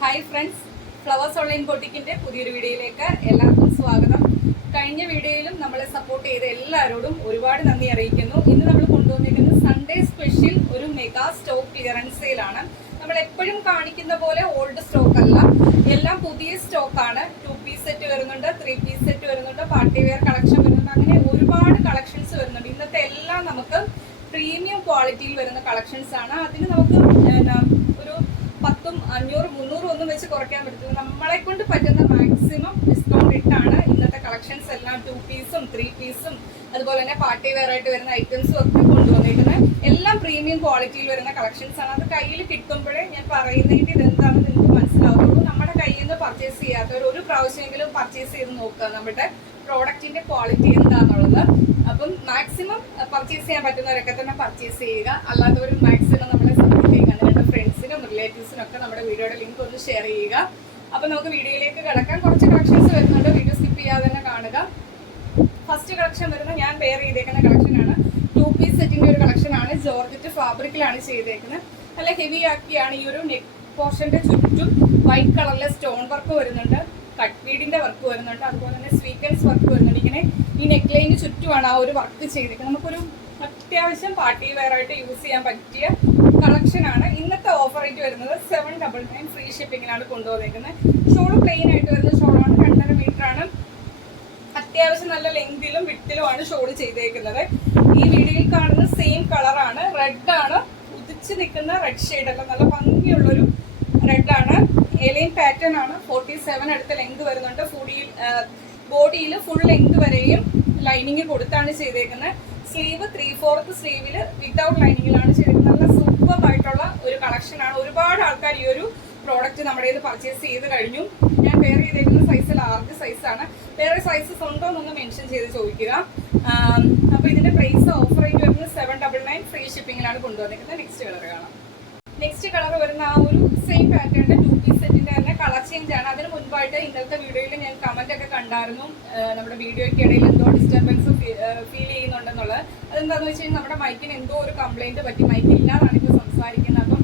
Hi friends, flowers online ബൊട്ടിക്കിന്റെ പുതിയൊരു വീഡിയോയിലേക്ക് എല്ലാവർക്കും സ്വാഗതം. കഴിഞ്ഞ വീഡിയോയിലും നമ്മളെ സപ്പോർട്ട് ചെയ്ത എല്ലാവരോടും ഒരുപാട് നന്ദി അറിയിക്കുന്നു. ഇന്ന് നമ്മൾ കൊണ്ടുവന്നിരിക്കുന്നത് സൺഡേ സ്പെഷ്യൽ ഒരു മെഗാ സ്റ്റോക്ക് ക്ലിയറൻസ് സെയിലാണ്. നമ്മൾ എപ്പോഴും കാണിക്കുന്ന പോലെ ഓൾഡ് സ്റ്റോക്ക് അല്ല, എല്ലാം പുതിയ സ്റ്റോക്കാണ്. 2 പീസ് സെറ്റ് വരുന്നുണ്ട്, 3 പീസ് സെറ്റ് വരുന്നുണ്ട്, പാർട്ടി വെയർ കളക്ഷൻ വരുന്നുണ്ട്, അങ്ങനെ ഒരുപാട് കളക്ഷൻസ് വരുന്നുണ്ട്. ഇന്നത്തെ എല്ലാം നമുക്ക് പ്രീമിയം ക്വാളിറ്റിയിൽ വരുന്ന കളക്ഷൻസ് ആണ്. അതിന് നമുക്ക് ഒരു 10, 500, 300 ഒന്നും വെച്ച് കുറയ്ക്കാൻ പറ്റില്ല. നമ്മളെ കൊണ്ട് പറ്റുന്ന മാക്സിമം ഡിസ്കൗണ്ട് ഇട്ടാണ് ഇന്നത്തെ കളക്ഷൻസ് എല്ലാം 2 പീസും 3 പീസും അതുപോലെ തന്നെ പാർട്ടി വെയർ ആയിട്ട് വരുന്ന ഐറ്റംസും ഒക്കെ കൊണ്ടുവന്നിരിക്കുന്നത്. എല്ലാം പ്രീമിയം ക്വാളിറ്റിയിൽ വരുന്ന കളക്ഷൻസ് ആണ്. അത് കയ്യിൽ കിട്ടുമ്പോഴേ ഞാൻ പറയുന്നതിൻ്റെ ഇതെന്താണെന്ന് നിങ്ങൾക്ക് മനസ്സിലാവുള്ളൂ. നമ്മുടെ കയ്യിൽ നിന്ന് പർച്ചേസ് ചെയ്യാത്തവർ ഒരു പ്രാവശ്യമെങ്കിലും പർച്ചേസ് ചെയ്ത് നോക്കുക നമ്മുടെ പ്രോഡക്റ്റിന്റെ ക്വാളിറ്റി എന്താണെന്നുള്ളത്. അപ്പം മാക്സിമം പർച്ചേസ് ചെയ്യാൻ പറ്റുന്നവരൊക്കെ തന്നെ പർച്ചേസ് ചെയ്യുക. അല്ലാത്തവരും മാക്സിമം നമ്മളെ സപ്പോർട്ട് ചെയ്യുക. നിങ്ങളുടെ ഫ്രണ്ട്സിനും റിലേറ്റീവ്സിനും ഒക്കെ നമ്മുടെ വീഡിയോയുടെ ലിങ്ക് ഒന്ന് ഷെയർ ചെയ്യുക. അപ്പം നമുക്ക് വീഡിയോയിലേക്ക് കിടക്കാൻ. കുറച്ച് കളക്ഷൻസ് വരുന്നുണ്ട്, വീഡിയോ സ്കിപ്പ് ചെയ്യാതെ തന്നെ കാണുക. ഫസ്റ്റ് കളക്ഷൻ വരുന്നത് ഞാൻ വെയർ ചെയ്തേക്കുന്ന കളക്ഷനാണ്. 2 പീസ് സെറ്റിന്റെ ഒരു കളക്ഷനാണ്. ജോർജറ്റ് ഫാബ്രിക്കിലാണ് ചെയ്തേക്കുന്നത്. നല്ല ഹെവി ആക്കിയാണ്. ഈ ഒരു നെക്ക് പോർഷന്റെ ചുറ്റും വൈറ്റ് കളറിലെ സ്റ്റോൺ വർക്ക് വരുന്നുണ്ട്, കട്ട് ബീഡിന്റെ വർക്ക് വരുന്നുണ്ട്, അതുപോലെ തന്നെ സ്വീക്വൻസ് വർക്ക് വരുന്നുണ്ട്. ഇങ്ങനെ ഈ നെക്ക് ലൈനിന് ചുറ്റുമാണ് ആ ഒരു വർക്ക് ചെയ്തേക്കുന്നത്. നമുക്കൊരു അത്യാവശ്യം പാർട്ടി വെയർ ആയിട്ട് യൂസ് ചെയ്യാൻ പറ്റിയ കളക്ഷനാണ്. ഇന്നത്തെ ഓഫർ റേറ്റ് വരുന്നത് 799 ഫ്രീ ഷിപ്പിങ്ങിലാണ് കൊണ്ടുവന്നേക്കുന്നത്. ഷോള് പ്ലെയിൻ ആയിട്ട് വരുന്ന ഷോളാണ്. 2.5 മീറ്റർ ആണ്. അത്യാവശ്യം നല്ല ലെങ്തിലും വിട്ടിലുമാണ് ഷോള് ചെയ്തേക്കുന്നത്. ഈ വീഡിയോയിൽ കാണുന്ന സെയിം കളറാണ്, റെഡ് ആണ്. ഉദിച്ച് നിൽക്കുന്ന റെഡ് ഷെയ്ഡ് അല്ല, നല്ല ഭംഗിയുള്ളൊരു റെഡ് ആണ്. എലൈൻ പാറ്റേൺ ആണ്. 47 അടുത്ത ലെങ്ത് വരുന്നുണ്ട്. ബോഡിയിൽ ഫുൾ ലെങ്ത് വരെയും ലൈനിങ് കൊടുത്താണ് ചെയ്തേക്കുന്നത്. സ്ലീവ് 3/4 സ്ലീവിൽ വിത്തൗട്ട് ലൈനിങ്ങിലാണ് ചെയ്തേക്കുന്നത്. നല്ല സൂപ്പർ ആയിട്ടുള്ള ഒരു കളക്ഷനാണ്. ഒരുപാട് ആൾക്കാർ ഈ ഒരു പ്രോഡക്റ്റ് നമ്മുടെ കയ്യിൽ പർച്ചേസ് ചെയ്ത് കഴിഞ്ഞു. ഞാൻ വെയർ ചെയ്തേക്കുന്ന സൈസ് ലാർജ് സൈസാണ്. വേറെ സൈസസ് ഉണ്ടോ എന്നൊന്ന് മെൻഷൻ ചെയ്ത് ചോദിക്കുക. അപ്പോൾ ഇതിന്റെ പ്രൈസ് ഓഫർ റേറ്റ് വരുന്നത് 799 ഫ്രീ ഷിപ്പിങ്ങിലാണ് കൊണ്ടുവന്നിരിക്കുന്നത്. നെക്സ്റ്റ് കളർ കാണാം. നെക്സ്റ്റ് കളർ വരുന്ന ആ ഒരു സെയിം പാറ്റേണിന്റെ 2 പീസ് സെറ്റിന്റെ തന്നെ കളർ ചേഞ്ച് ആണ്. അതിന് മുൻപായിട്ട് ഇന്നത്തെ വീഡിയോയിൽ ഞാൻ കമന്റ് ഒക്കെ കണ്ടായിരുന്നു, നമ്മുടെ വീഡിയോയ്ക്ക് ഇടയിൽ എന്തോ ഡിസ്റ്റർബൻസ് ഫീൽ ചെയ്യുന്നുണ്ടെന്നുള്ളത്. അതെന്താണെന്ന് വെച്ച് കഴിഞ്ഞാൽ നമ്മുടെ മൈക്കിന് എന്തോ ഒരു കംപ്ലൈന്റ് പറ്റി. മൈക്ക് ഇല്ലാതാണ് ഇപ്പോൾ സംസാരിക്കുന്നത്. അപ്പം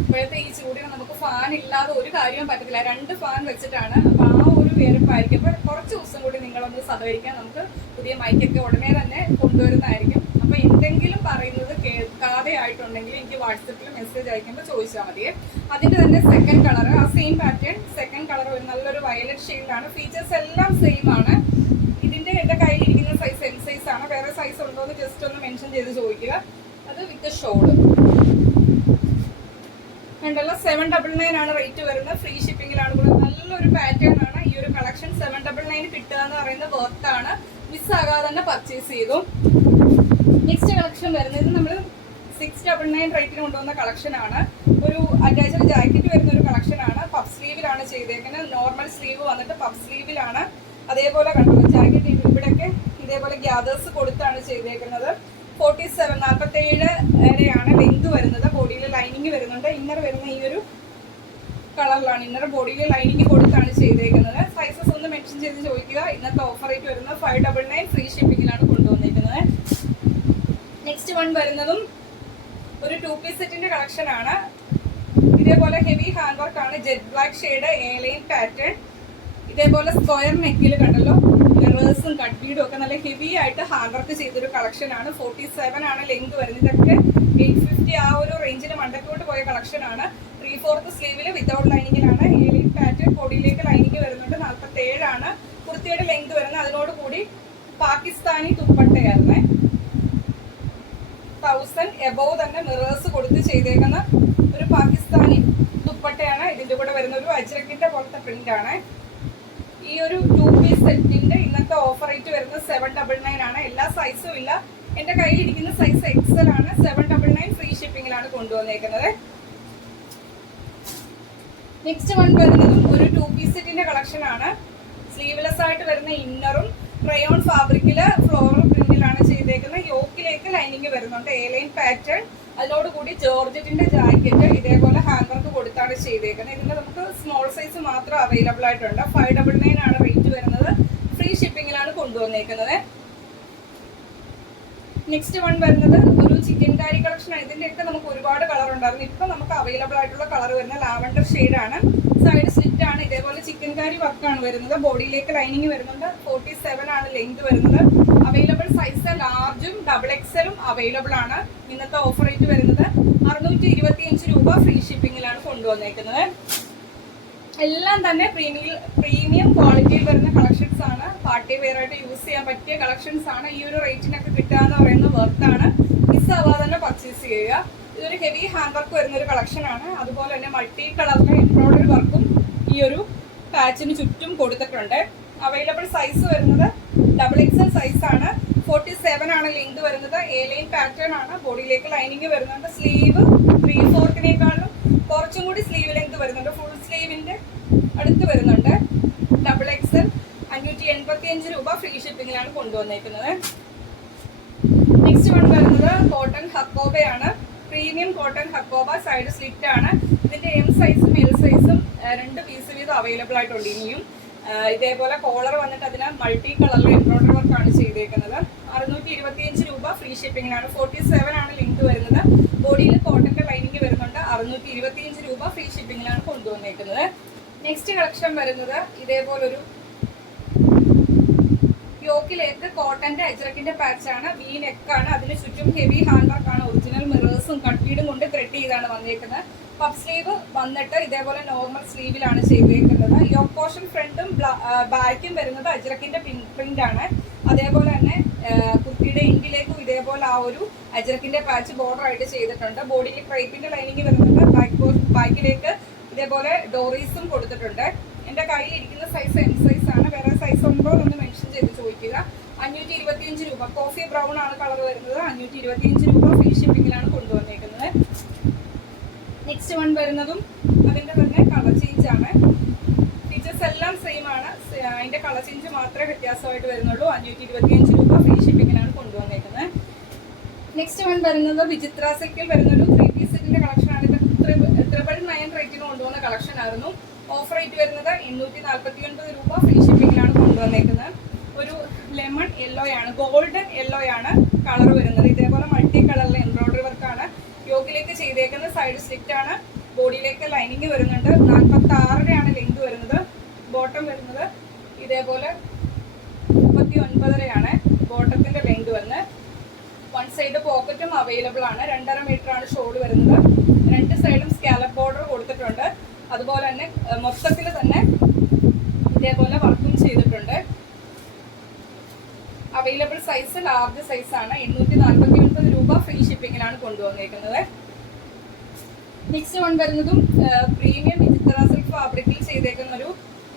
ഇപ്പോഴത്തെ ഈ ചൂടിന് നമുക്ക് ഫാൻ ഇല്ലാതെ ഒരു കാര്യവും പറ്റത്തില്ല. 2 ഫാൻ വെച്ചിട്ടാണ്. അപ്പൊ ആ ഒരു വേർപ്പായിരിക്കും. അപ്പോൾ കുറച്ച് ദിവസം കൂടി നിങ്ങളൊന്ന് സഹകരിക്കാൻ. നമുക്ക് പുതിയ മൈക്കൊക്കെ ഉടനെ തന്നെ കൊണ്ടുവരുന്നതായിരിക്കും. അപ്പൊ എന്തെങ്കിലും പറയുന്നത് കേൾക്കാതെ ആയിട്ടുണ്ടെങ്കിൽ എനിക്ക് വാട്സപ്പിൽ മെസ്സേജ് അയക്കുമ്പോൾ ചോദിച്ചാൽ മതിയെ. അതിന്റെ തന്നെ സെക്കൻഡ് കളർ, ആ സെയിം പാറ്റേൺ സെക്കൻഡ് കളർ നല്ലൊരു വയലറ്റ് ഷെയ്ഡിലാണ്. ഫീച്ചേഴ്സ് എല്ലാം സെയിം ആണ്. ഇതിന്റെ എന്റെ കയ്യിലിരിക്കുന്ന സൈസ് എം സൈസ് ആണ്. വേറെ സൈസ് ഉണ്ടോ എന്ന് ജസ്റ്റ് ഒന്ന് മെൻഷൻ ചെയ്ത് ചോദിക്കുക. അത് വിത്ത് ഷോള് ഉണ്ടല്ലോ. 799 ആണ് റേറ്റ് വരുന്നത്. ഫ്രീ ഷിപ്പിങ്ങിലാണ് കൂടെ. നല്ലൊരു പാറ്റേൺ ആണ് ഈ ഒരു കളക്ഷൻ. 799 കിട്ടുക എന്ന് പറയുന്നത് വർത്താണ്. മിസ്സാകാതെ തന്നെ പർച്ചേസ് ചെയ്തു. നെക്സ്റ്റ് കളക്ഷൻ വരുന്നത് നമ്മൾ 699 റേറ്റിന് കൊണ്ടുവന്ന കളക്ഷനാണ്. ഒരു അറ്റാച്ച്ഡ് ജാക്കറ്റ് വരുന്ന ഒരു കളക്ഷനാണ്. പഫ് സ്ലീവിലാണ് ചെയ്തേക്കുന്നത്. നോർമൽ സ്ലീവ് വന്നിട്ട് പഫ് സ്ലീവിലാണ്. അതേപോലെ കണ്ടത് ജാക്കറ്റ് ഇവിടെയൊക്കെ ഇതേപോലെ ഗ്യാദേഴ്സ് കൊടുത്താണ് ചെയ്തേക്കുന്നത്. 47 വരെയാണ് ലെങ്ത് വരുന്നത്. ബോഡിയിൽ ലൈനിങ് വരുന്നുണ്ട്. ഇന്നർ വരുന്ന ഈ ഒരു കളറിലാണ്. ഇന്നർ ബോഡിയിൽ ലൈനിങ് കൊടുത്താണ് ചെയ്തേക്കുന്നത്. സൈസസ് ഒന്ന് മെൻഷൻ ചെയ്ത് ചോദിക്കുക. ഇന്നത്തെ ഓഫർ റേറ്റ് വരുന്നത് 599 ഫ്രീ ഷിപ്പിങ്ങിലാണ് കൊണ്ടുവന്നിരിക്കുന്നത്. നെക്സ്റ്റ് വൺ വരുന്നതും ഒരു 2 പീസ് സെറ്റിന്റെ കളക്ഷൻ ആണ്. ഇതേപോലെ ഹെവി ഹാൻഡ് വർക്ക് ആണ്. Jet black shade A-line pattern. ഇതേപോലെ സ്ക്വയർ നെക്കിൽ കണ്ടല്ലോ, മിറേഴ്സും കട്ട് ബീഡും ഒക്കെ നല്ല ഹെവി ആയിട്ട് ഹാൻഡ് വർക്ക് ചെയ്തൊരു കളക്ഷൻ ആണ്. 47 ആണ് ലെങ്ത് വരുന്നത്. ഇതൊക്കെ 850 ആ ഒരു റേഞ്ചിന് മണ്ടക്കോട്ട് പോയ കളക്ഷൻ ആണ്. 3/4 സ്ലീവിൽ വിത്തൗട്ട് ലൈനിങ്ങിലാണ്. A line pattern. ബോഡിയിലേക്ക് ലൈനിങ് വരുന്നുണ്ട്. 47 ആണ് കുർത്തിയുടെ ലെങ്ത് വരുന്നത്. അതിനോട് കൂടി പാകിസ്ഥാനി ദുപ്പട്ടയായിരുന്നേ. 1000 എബോവ് തന്നെ മിറേഴ്സ് കൊടുത്ത് ചെയ്തേക്കുന്ന ഒരു പാകിസ്ഥാനി ദുപ്പട്ടയാണ്. ഇതിന്റെ കൂടെ വരുന്ന ഒരു അജ്രക്കിന്റെ പോലത്തെ പ്രിന്റ് ആണ്. ഈ ഒരു 2 പീസ് സെറ്റിന്റെ ഇന്നത്തെ ഓഫർ റേറ്റ് വരുന്നത് 799 ആണ്. എല്ലാ സൈസും ഇല്ല. എന്റെ കയ്യിലിരിക്കുന്ന സൈസ് എക്സൽ ആണ്. 799 ഫ്രീ ഷിപ്പിങ്ങിലാണ് കൊണ്ടുവന്നേക്കുന്നത്. നെക്സ്റ്റ് വൺ വരുന്നതും ഒരു 2 പീസ് സെറ്റിന്റെ കളക്ഷൻ ആണ്. സ്ലീവ്ലെസ് ആയിട്ട് വരുന്ന ഇന്നറും റയോൺ ഫാബ്രിക്കില് ഫ്ലോറൽ പ്രിന്റിലാണ് ചെയ്തേക്കുന്നത്. യോക്കിലേക്ക് ലൈനിങ് വരുന്നുണ്ട്. A line pattern. അതിനോടുകൂടി ജോർജറ്റിന്റെ ജാക്കറ്റ് ഇതേപോലെ ഹാൻഡ് വർക്ക് കൊടുത്താണ് ചെയ്തേക്കുന്നത്. ഇതിന്റെ നമുക്ക് സ്മോൾ സൈസ് മാത്രം അവൈലബിൾ ആയിട്ടുണ്ട്. 599 ആണ് റേറ്റ് വരുന്നത്. ഫ്രീ ഷിപ്പിങ്ങിലാണ് കൊണ്ടുവന്നേക്കുന്നത്. നെക്സ്റ്റ് വൺ വരുന്നത് ഒരു ചിക്കൻ കാരി കളക്ഷൻ ആണ്. ഇതിന്റെയൊക്കെ നമുക്ക് ഒരുപാട് കളർ ഉണ്ടായിരുന്നു. ഇപ്പൊ നമുക്ക് അവൈലബിൾ ആയിട്ടുള്ള കളർ വരുന്ന ലാവൻഡർ ഷെയ്ഡാണ്. സൈഡ് സ്ലിറ്റ് ആണ്. ഇതേപോലെ ചിക്കൻ കാരി വർക്കാണ് വരുന്നത്. ബോഡിയിലേക്ക് ലൈനിങ് വരുന്നുണ്ട്. 47 ആണ് ലെങ്ത് വരുന്നത്. അവൈലബിൾ സൈസ് ലാർജും ഡബിൾ എക്സലും അവൈലബിൾ ആണ്. ഇന്നത്തെ ഓഫർ റേറ്റ് വരുന്നത് 625 രൂപ. ഫ്രീ ഷിപ്പിംഗിലാണ് കൊണ്ടുവന്നേക്കുന്നത്. എല്ലാം തന്നെ പ്രീമിയം ക്വാളിറ്റിയിൽ വരുന്ന കളക്ഷൻസ് ആണ്. പാർട്ടി വെയർ ആയിട്ട് യൂസ് ചെയ്യാൻ പറ്റിയ കളക്ഷൻസ് ആണ്. ഈ ഒരു റേറ്റിനൊക്കെ കിട്ടുക എന്ന് പറയുന്നത് വർത്താണ്. മിസ് ആവാതെ തന്നെ പർച്ചേസ് ചെയ്യുക. ഇതൊരു ഹെവി ഹാൻഡ് വർക്ക് വരുന്ന ഒരു കളക്ഷൻ ആണ്. അതുപോലെ തന്നെ മൾട്ടി കളറിലെ എംബ്രോയിഡറി വർക്കും ഈ ഒരു പാച്ചിന് ചുറ്റും കൊടുത്തിട്ടുണ്ട്. അവൈലബിൾ സൈസ് വരുന്നത് ഡബിൾ എക്സൽ സൈസ് ആണ്. 47 ആണ് ലെങ്ത് വരുന്നത്. എ ലൈൻ പാറ്റേൺ ആണ്. ബോഡിയിലേക്ക് ലൈനിങ് വരുന്നുണ്ട്. സ്ലീവ് 3/4 കുറച്ചും കൂടി സ്ലീവ് ലെങ്ത് വരുന്നുണ്ട്. ഫുൾ സ്ലീവിന്റെ അടുത്ത് വരുന്നുണ്ട്. ഡബിൾ എക്സൽ 585 രൂപ. ഫ്രീ ഷിപ്പിംഗിലാണ് കൊണ്ടുവന്നേക്കുന്നത്. നെക്സ്റ്റ് വൺ വരുന്നത് കോട്ടൺ ഹക്കോബയാണ്. Premium cotton Hakoba. Side slit ആണ്. ഇതിന്റെ എം സൈസും എൽ സൈസും 2 പീസ് വീതം അവൈലബിൾ ആയിട്ടുണ്ട്. ഇനിയും ഇതേപോലെ കോളർ വന്നിട്ട് അതിന് മൾട്ടി കളറിൽ എംബ്രോയിഡറി വർക്കാണ് ചെയ്തേക്കുന്നത്. 625 രൂപ. ഫ്രീ ഷിപ്പിംഗിലാണ്. 47 ആണ് ലെങ്ത് വരുന്നത്. ബോഡിയിൽ കോട്ടന്റെ ലൈനിങ് വരുന്നുണ്ട്. 625 രൂപ. ഫ്രീ ഷിപ്പിംഗിലാണ് കൊണ്ടുവന്നേക്കുന്നത്. നെക്സ്റ്റ് കളക്ഷൻ വരുന്നത് ഇതേപോലൊരു യോക്കിലേക്ക് കോട്ടന്റെ അജ്രക്കിന്റെ പാച്ച് ആണ്. വി നെക്കാണ്. അതിന് ചുറ്റും ഹെവി ഹാൻഡ് വർക്കാണ്. ഒറിജിനൽ മിറേഴ്സും കട്ടീടും കൊണ്ട് ത്രെഡ് ചെയ്താണ് വന്നേക്കുന്നത്. പഫ് സ്ലീവ് വന്നിട്ട് ഇതേപോലെ നോർമൽ സ്ലീവിലാണ് ചെയ്തേക്കുന്നത്. യോക്ക് പോർഷൻ ഫ്രണ്ടും ബാക്കും വരുന്നത് അജ്രക്കിന്റെ പ്രിന്റ് ആണ്. അതേപോലെ തന്നെ കുർത്തിയുടെ എൻഡിലേക്കും ഇതേപോലെ ആ ഒരു അജ്രക്കിന്റെ പാച്ച് ബോർഡർ ആയിട്ട് ചെയ്തിട്ടുണ്ട്. ബോഡിയിൽ ക്രൈപ്പിന്റെ ലൈനിങ് വരുന്നുണ്ട്. ബാക്കിലേക്ക് ഇതേപോലെ ഡോറീസും കൊടുത്തിട്ടുണ്ട്. എന്റെ കയ്യിൽ ഇരിക്കുന്ന സൈസ് എം സൈസ് ആണ്. വേറെ സൈസ് ഉണ്ടോ എന്ന് മെൻഷൻ ചെയ്ത് ചോദിക്കുക. 525 രൂപ. കോഫി ബ്രൗൺ ആണ് കളർ വരുന്നത്. 525 രൂപ. ഫ്രീ ഷിപ്പിംഗിലാണ് കൊണ്ടുവന്നേക്കുന്നത്. നെക്സ്റ്റ് വൺ വരുന്നതും അതിന്റെ തന്നെ കളർ ചേഞ്ച് ആണ്. ഫീച്ചേഴ്സ് എല്ലാം സെയിം ആണ്. അതിന്റെ കളർ ചേഞ്ച് മാത്രമേ വ്യത്യാസമായിട്ട് വരുന്നുള്ളൂ. 525 രൂപ. ഫ്രീ ഷിപ്പിംഗിലാണ് കൊണ്ടുവന്നേക്കുന്നത്. നെക്സ്റ്റ് വൺ വരുന്നത് വിചിത്ര സെക്കിൽ വരുന്നൊരു 3 പീസ് സെറ്റിന്റെ കളക്ഷൻ ആണ്. ഇത് 999 റേറ്റിന് കൊണ്ടുവന്ന കളക്ഷൻ ആയിരുന്നു. ഓഫർ റേറ്റ് വരുന്നത് 849 രൂപ. ഫ്രീ ഷിപ്പിംഗിലാണ് കൊണ്ടുവന്നേക്കുന്നത്. ഒരു ലെമൺ യെല്ലോ ആണ്. ഗോൾഡൻ യെല്ലോ ആണ് കളർ വരുന്നത്. ഇതേപോലെ മൾട്ടി കളറിലെ എംബ്രോയിഡറി വർക്കാണ്. യോക്കിലേക്ക് ചെയ്തേക്കുന്നത്. സൈഡ് സ്ലിറ്റ് ആണ്. ബോഡിയിലേക്ക് ലൈനിങ് വരുന്നുണ്ട്. 46 ആണ് ലെങ്ത് വരുന്നത്. ബോട്ടം വരുന്നത് ഇതേപോലെ 39 ആണ് ബോട്ടത്തിന്റെ ലെങ്ത് വരുന്നത്. വൺ സൈഡ് പോക്കറ്റും അവൈലബിൾ ആണ്. 2.5 മീറ്റർ ആണ് ഷോൾഡർ വരുന്നത്. 2 സൈഡും സ്കാലപ്പ് ബോർഡർ കൊടുത്തിട്ടുണ്ട്. അതുപോലെ തന്നെ മൊത്തത്തിൽ തന്നെ ഇതേപോലെ വർക്കും ചെയ്തിട്ടുണ്ട്. അവൈലബിൾ സൈസ് ലാർജ് സൈസ് ആണ്. 849 രൂപ. ഫ്രീ ഷിപ്പിംഗിലാണ് കൊണ്ടുവന്നേക്കുന്നത്. നെക്സ്റ്റ് വൺ വരുന്നതും പ്രീമിയം വിചിത്ര സിൽക്ക് ഫാബ്രിക്കിൽ ചെയ്തേക്കുന്ന ഒരു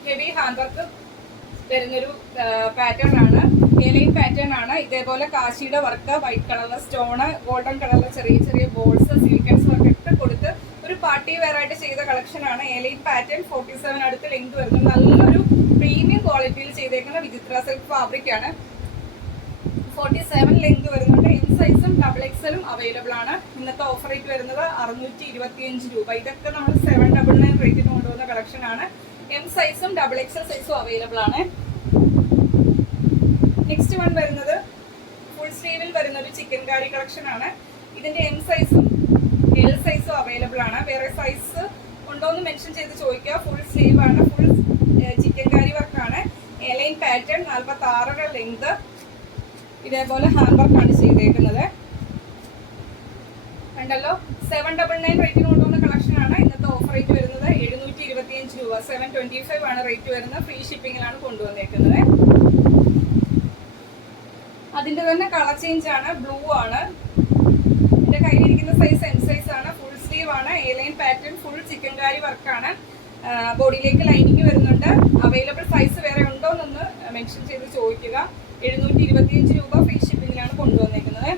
ഹെവി ഹാൻഡ് വർക്ക് വരുന്നൊരു പാറ്റേൺ ആണ്. എലൈൻ പാറ്റേൺ ആണ്. ഇതേപോലെ കാശിയുടെ വർക്ക്, വൈറ്റ് കളറിലെ സ്റ്റോണ്, ഗോൾഡൻ കളറിലെ ചെറിയ ചെറിയ ബോൾസ്, സീക്വൻസ് വർക്ക് ഒക്കെ കൊടുത്ത് ഒരു പാർട്ടി വെയർ ആയിട്ട് ചെയ്ത കളക്ഷൻ ആണ്. എലൈൻ പാറ്റേൺ 47 അടുത്ത് ലെങ്ത് വരുന്നത്. നല്ലൊരു പ്രീമിയം ക്വാളിറ്റിയിൽ ചെയ്തേക്കുന്ന വിചിത്ര സിൽക്ക് ഫാബ്രിക് ആണ്. 47 ലെങ്ത് വരുന്നുണ്ട്. എം സൈസും ഡബിൾ എക്സലും അവൈലബിൾ ആണ്. ഇന്നത്തെ ഓഫർ റേറ്റ് വരുന്നത് 625 രൂപ. ഇതൊക്കെ നമ്മൾ 799 റേറ്റിന് കൊണ്ടുവന്ന കളക്ഷൻ ആണ്. എം സൈസും ഡബിൾ എക്സൽ സൈസും അവൈലബിൾ ആണ്. നെക്സ്റ്റ് വൺ വരുന്നത് ഫുൾ സ്ലീവിൽ വരുന്ന ഒരു ചിക്കൻ കാരി കളക്ഷൻ ആണ്. ഇതിന്റെ എം സൈസും എൽ സൈസും അവൈലബിൾ ആണ്. വേറെ സൈസ് ഉണ്ടോ എന്ന് മെൻഷൻ ചെയ്ത് ചോദിക്കുക. ഫുൾ സ്ലീവ് ആണ്. ഫുൾ ചിക്കൻ കാരി വർക്കാണ്. A-line pattern 46 length. ഇതേപോലെ ഹാൻഡ് വർക്കാണ് ചെയ്തേക്കുന്നത്. കണ്ടല്ലോ. 799 റേറ്റിന് കൊണ്ടുവന്ന കളക്ഷൻ ആണ്. ഇന്നത്തെ ഓഫർ റേറ്റ് വരുന്നത് 725 രൂപ. 725 ആണ് റേറ്റ് വരുന്നത്. ഫ്രീ ഷിപ്പിംഗിലാണ് കൊണ്ടുവന്നേക്കുന്നത്. അതിന്റെ തന്നെ കളർ ചേഞ്ച് ആണ്. ബ്ലൂ ആണ്. എന്റെ കയ്യിലിരിക്കുന്ന സൈസ് എം സൈസ് ആണ്. ഫുൾ സ്ലീവ് ആണ്. A line pattern full chicken കാരി വർക്കാണ്. ബോഡിയിലേക്ക് ലൈനിങ് വരുന്നുണ്ട്. അവൈലബിൾ സൈസ് വേറെ ഉണ്ടോ എന്നൊന്ന് മെൻഷൻ ചെയ്ത് ചോദിക്കുക. 725 രൂപ. ഫ്രീ ഷിപ്പിംഗിലാണ് കൊണ്ടുവന്നേക്കുന്നത്.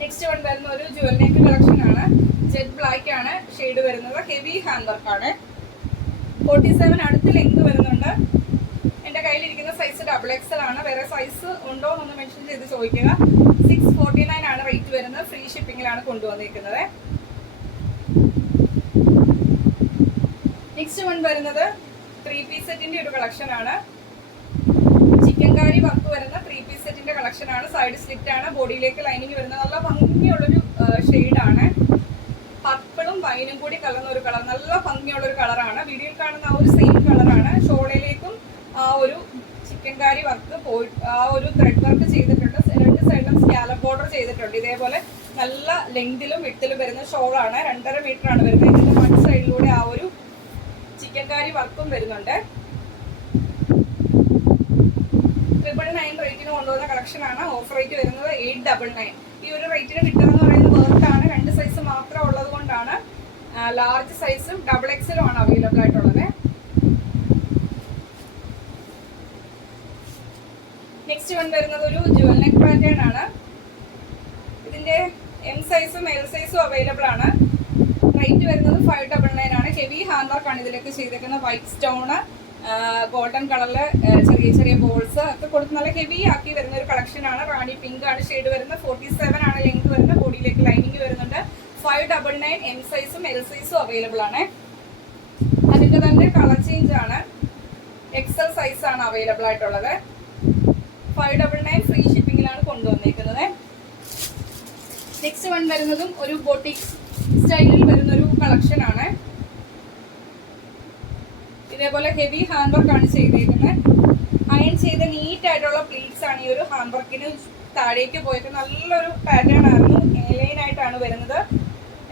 നെക്സ്റ്റ് വൺ വരുന്ന ഒരു ജുവൽ നെക്ക് കളക്ഷൻ ആണ്. ജെറ്റ് ബ്ലാക്ക് ആണ് ഷെയ്ഡ് വരുന്നത്. ഹെവി ഹാൻഡ് വർക്കാണ്. 47 അടുത്ത് ലെങ്ത് വരുന്നുണ്ട്. എന്റെ കയ്യിലിരിക്കുന്ന സൈസ് ഡബിൾ എക്സൽ ആണ്. വേറെ സൈസ് ഉണ്ടോ എന്നൊന്ന് മെൻഷൻ ചെയ്ത് ചോദിക്കുക. 649 ആണ് റേറ്റ് വരുന്നത്. ഫ്രീ ഷിപ്പിംഗിലാണ് കൊണ്ടുവന്നിരിക്കുന്നത്. നെക്സ്റ്റ് വൺ വരുന്നത് 3 പീസ് സെറ്റിന്റെ ഒരു കളക്ഷൻ ആണ്. ചിക്കൻ കാരി വർക്ക് വരുന്ന 3 പീസ് സെറ്റിന്റെ കളക്ഷൻ ആണ്. സൈഡ് സ്ലിറ്റ് ആണ്, ബോഡിയിലേക്ക് ലൈനിങ് വരുന്നത്. നല്ല ഭംഗിയുള്ളൊരു ഷെയ്ഡാണ്. പർപ്പിളും വൈനും കൂടി കലർന്ന ഒരു കളർ, നല്ല ഭംഗിയുള്ള ഒരു കളറാണ്. വീഡിയോയിൽ കാണുന്ന ആ ഒരു സെയിം കളറാണ്. ഷോളയിലേക്കും ആ ഒരു ചിക്കൻ കാരി വർക്ക് ആ ഒരു ത്രെഡ് വർക്ക് ചെയ്തിട്ടുണ്ട്. 2 സൈഡിലും സ്കാലപ്പ് ബോർഡർ ചെയ്തിട്ടുണ്ട്. ഇതേപോലെ നല്ല ലെങ്തിലും വിഡ്ത്തിലും വരുന്ന ഷോളാണ്. 2.5 മീറ്റർ ആണ് വരുന്നത്. ഇതിന്റെ 1 സൈഡിലൂടെ ആ ഒരു ചിക്കൻ കാരി വർക്കും വരുന്നുണ്ട്. 999 റേറ്റിന് കൊണ്ടുവന്ന കളക്ഷൻ ആണ്. ഓഫർ റേറ്റ് വരുന്നത് 899. ഈ ഒരു റേറ്റിന് കിട്ടുമെന്ന് പറയുന്നത് വർക്കാണ്. 2 സൈസ് മാത്രം ഉള്ളത് കൊണ്ടാണ്. ലാർജ് സൈസും XXL ആണ് അവൈലബിൾ ആയിട്ടുള്ളത്. നെക്സ്റ്റ് വൺ വരുന്നത് ഒരു ജുവൽ നെക്ക് പാറ്റേൺ ആണ്. ഇതിന്റെ M സൈസും L സൈസും അവൈലബിൾ ആണ്. റേറ്റ് വരുന്നത് 599 ആണ്. ഹെവി ഹാൻഡ് വർക്ക് ആണ് ഇതിലേക്ക് ചെയ്തേക്കുന്ന. വൈറ്റ് സ്റ്റോണ്, ഗോൾഡൻ കളറില് ചെറിയ ചെറിയ ബോൾസ് ഒക്കെ കൊടുത്ത് നല്ല ഹെവി ആക്കി വരുന്ന ഒരു കളക്ഷൻ ആണ്. റാണി പിങ്ക് ആണ് ഷെയ്ഡ് വരുന്നത്. 47 ആണ് ലെങ്ത് വരുന്നത്. ബോഡിയിലേക്ക് ലൈനിങ് വരുന്നുണ്ട്. 599. M സൈസും L സൈസും അവൈലബിൾ ആണ്. അതിന്റെ തന്നെ കളർ ചേഞ്ച് ആണ്. XL സൈസ് ആണ് അവൈലബിൾ ആയിട്ടുള്ളത്. 599 ഫ്രീ ഷിപ്പിംഗിലാണ് കൊണ്ടുവന്നേക്കുന്നത്. നെക്സ്റ്റ് വൺ വരുന്നതും ഒരു ബൊട്ടിക് സ്റ്റൈലിൽ വരുന്നൊരു കളക്ഷൻ ആണ്. ഇതേപോലെ ഹെവി ഹാൻഡ് വർക്ക് ആണ് ചെയ്തേക്കുന്നത്. അയൺ ചെയ്ത നീറ്റ് ആയിട്ടുള്ള പ്ലീറ്റ്സ് ആണ് ഈ ഒരു ഹാൻഡ് വർക്കിന് താഴേക്ക് പോയിട്ട്. നല്ലൊരു പാറ്റേൺ ആയിരുന്നു. ലൈൻ ആയിട്ടാണ് വരുന്നത്.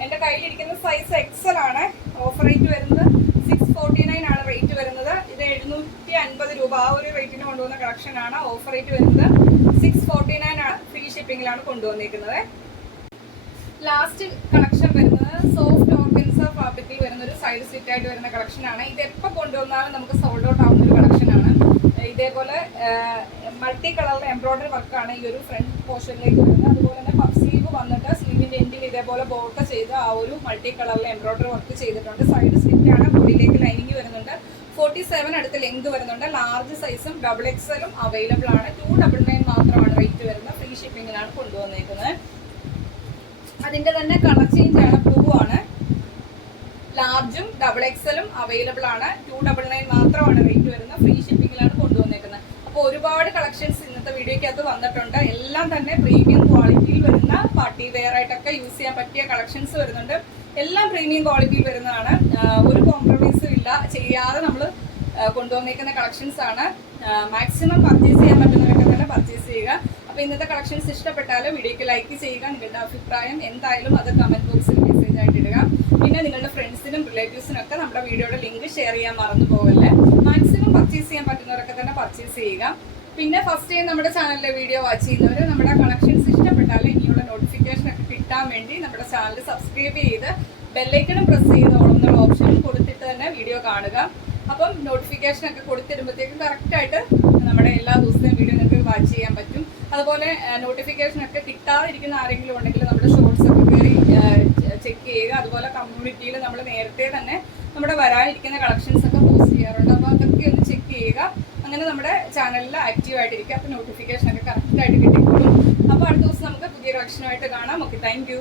എൻ്റെ കയ്യിലിരിക്കുന്ന സൈസ് XL ആണ്. ഓഫർ റേറ്റ് വരുന്നത് 649 ആണ് റേറ്റ് വരുന്നത്. ഇത് 750 രൂപ ആ ഒരു റേറ്റിന് കൊണ്ടുവന്ന കളക്ഷൻ ആണ്. ഓഫർ റേറ്റ് വരുന്നത് 649 ആണ്. ഫ്രീ ഷിപ്പിംഗിലാണ് കൊണ്ടുവന്നിരിക്കുന്നത്. ലാസ്റ്റ് കളക്ഷൻ വരുന്നത് സോഫ്റ്റ് ഓർഗൻസ ഫാബ്രിക്കിൽ വരുന്ന ഒരു സൈഡ് സ്ലിറ്റ് ആയിട്ട് വരുന്ന കളക്ഷൻ ആണ്. ഇത് എപ്പോൾ കൊണ്ടുവന്നാലും നമുക്ക് സോൾഡ് ഔട്ട് ആവുന്ന ഒരു കളക്ഷൻ ആണ്. ഇതേപോലെ മൾട്ടി കളറിലെ എംബ്രോയിഡറി വർക്കാണ് ഈ ഒരു ഫ്രണ്ട് പോർഷനിലേക്ക് വരുന്നത്. അതുപോലെ തന്നെ പഫ് സ്ലീവ് വന്നിട്ട് സ്ലീവിന്റെ എൻഡിൽ ഇതേപോലെ ബോർഡർ ചെയ്ത് ആ ഒരു മൾട്ടി കളറിലെ എംബ്രോയിഡറി വർക്ക് ചെയ്തിട്ടുണ്ട്. സൈഡ് സ്ലിറ്റ് ആണ്. ബോഡിയിലേക്ക് ലൈനിങ് വരുന്നുണ്ട്. 47 അടുത്ത് ലെങ്ത് വരുന്നുണ്ട്. ലാർജ് സൈസും XXL അവൈലബിൾ ആണ്. 299 മാത്രമാണ് റേറ്റ് വരുന്നത്. ഫ്രീ ഷിപ്പിംഗിലാണ് കൊണ്ടുവന്നേക്കുന്നത്. അതിന്റെ തന്നെ കളർ ചേഞ്ച് ആണ്. ബ്ലൂ ആണ്. ലാർജും XXL അവൈലബിൾ ആണ്. 299 മാത്രമാണ് റേറ്റ് വരുന്നത്. ഫ്രീ ഷിപ്പിംഗിലാണ് കൊണ്ടുവന്നേക്കുന്നത്. അപ്പോൾ ഒരുപാട് കളക്ഷൻസ് ഇന്നത്തെ വീഡിയോയ്ക്കകത്ത് വന്നിട്ടുണ്ട്. എല്ലാം തന്നെ പ്രീമിയം ക്വാളിറ്റിയിൽ വരുന്ന പാർട്ടി വെയർ ആയിട്ടൊക്കെ യൂസ് ചെയ്യാൻ പറ്റിയ കളക്ഷൻസ് വരുന്നുണ്ട്. എല്ലാം പ്രീമിയം ക്വാളിറ്റിയിൽ വരുന്നതാണ്. ഒരു കോംപ്രമൈസും ഇല്ല ചെയ്യാതെ നമ്മൾ കൊണ്ടുവന്നേക്കുന്ന കളക്ഷൻസ് ആണ്. മാക്സിമം പർച്ചേസ് ചെയ്യാൻ പറ്റുന്നവരൊക്കെ തന്നെ പർച്ചേസ് ചെയ്യുക. അപ്പോൾ ഇന്നത്തെ കളക്ഷൻസ് ഇഷ്ടപ്പെട്ടാൽ വീഡിയോക്ക് ലൈക്ക് ചെയ്യുക. നിങ്ങളുടെ അഭിപ്രായം എന്തായാലും അത് കമന്റ് ബോക്സിൽ മെസ്സേജ് ആയിട്ട് ഇടുക. പിന്നെ നിങ്ങളുടെ ഫ്രണ്ട്സിനും റിലേറ്റീവ്സിനും ഒക്കെ നമ്മുടെ വീഡിയോയുടെ ലിങ്ക് ഷെയർ ചെയ്യാൻ മറന്നു പോകല്ലേ. മാക്സിമം പർച്ചേസ് ചെയ്യാൻ പറ്റുന്നവരൊക്കെ തന്നെ പർച്ചേസ് ചെയ്യുക. പിന്നെ ഫസ്റ്റ് ടൈം നമ്മുടെ ചാനലിലെ വീഡിയോ വാച്ച് ചെയ്യുന്നവർ നമ്മുടെ കളക്ഷൻസ് ഇഷ്ടപ്പെട്ടാൽ ഇനിയുള്ള നോട്ടിഫിക്കേഷൻ ഒക്കെ കിട്ടാൻ വേണ്ടി നമ്മുടെ ചാനൽ സബ്സ്ക്രൈബ് ചെയ്ത് ബെല്ലൈക്കണും പ്രസ് ചെയ്ത് ഓളുന്ന ഓപ്ഷൻ കൊടുത്തിട്ട് തന്നെ വീഡിയോ കാണുക. അപ്പം നോട്ടിഫിക്കേഷൻ ഒക്കെ കൊടുത്തിടുമ്പോഴത്തേക്കും കറക്റ്റായിട്ട് നമ്മുടെ എല്ലാ ദിവസത്തെയും വീഡിയോ നിങ്ങൾക്ക് വാച്ച് ചെയ്യാൻ പറ്റും. അതുപോലെ നോട്ടിഫിക്കേഷൻ ഒക്കെ കിട്ടാതിരിക്കുന്ന ആരെങ്കിലും ഉണ്ടെങ്കിൽ നമ്മുടെ ഷോർട്സ് ഒക്കെ കയറി ചെക്ക് ചെയ്യുക. അതുപോലെ കമ്മ്യൂണിറ്റിയിൽ നമ്മൾ നേരത്തെ തന്നെ നമ്മുടെ വരാനിരിക്കുന്ന കളക്ഷൻസ് ഒക്കെ പോസ്റ്റ് ചെയ്യാറുണ്ട്. അപ്പോൾ അതൊക്കെ ഒന്ന് ചെക്ക് ചെയ്യുക. അങ്ങനെ നമ്മുടെ ചാനലിൽ ആക്റ്റീവ് ആയിട്ടിരിക്കുക. അപ്പോൾ നോട്ടിഫിക്കേഷൻ ഒക്കെ കറക്റ്റായിട്ട് കിട്ടിക്കോളും. അപ്പോൾ അടുത്ത ദിവസം നമുക്ക് പുതിയ കളക്ഷനുമായിട്ട് കാണാം. Okay, thank you.